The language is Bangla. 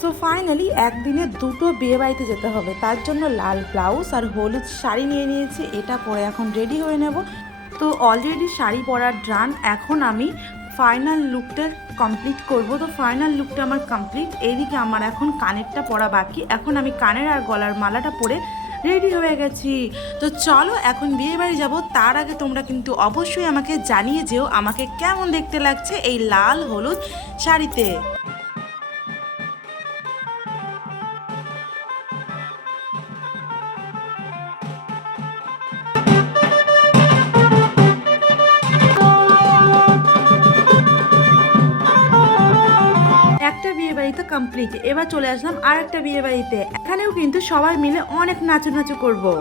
সো ফাইনালি একদিনে দুটো বিয়ে বাড়িতে যেতে হবে, তার জন্য লাল ব্লাউজ আর হলুদ শাড়ি নিয়ে নিয়েছি। এটা পরে এখন রেডি হয়ে নেব। তো অলরেডি শাড়ি পরার ডান, এখন আমি ফাইনাল লুকটা কমপ্লিট করব। তো ফাইনাল লুকটা আমার কমপ্লিট। এইদিকে আমার এখন কানেরটা পরা বাকি। এখন আমি কানের আর গলার মালাটা পরে রেডি হয়ে গেছি। তো চলো এখন বিয়ে বাড়ি যাবো। তার আগে তোমরা কিন্তু অবশ্যই আমাকে জানিয়ে যেও আমাকে কেমন দেখতে লাগছে এই লাল হলুদ শাড়িতে। একটা বিয়ে বাড়িতে কমপ্লিট, এবার চলে আসলাম আর একটা বিয়ে বাড়িতে। এখানেও কিন্তু সবাই মিলে অনেক নাচু নাচু করবো।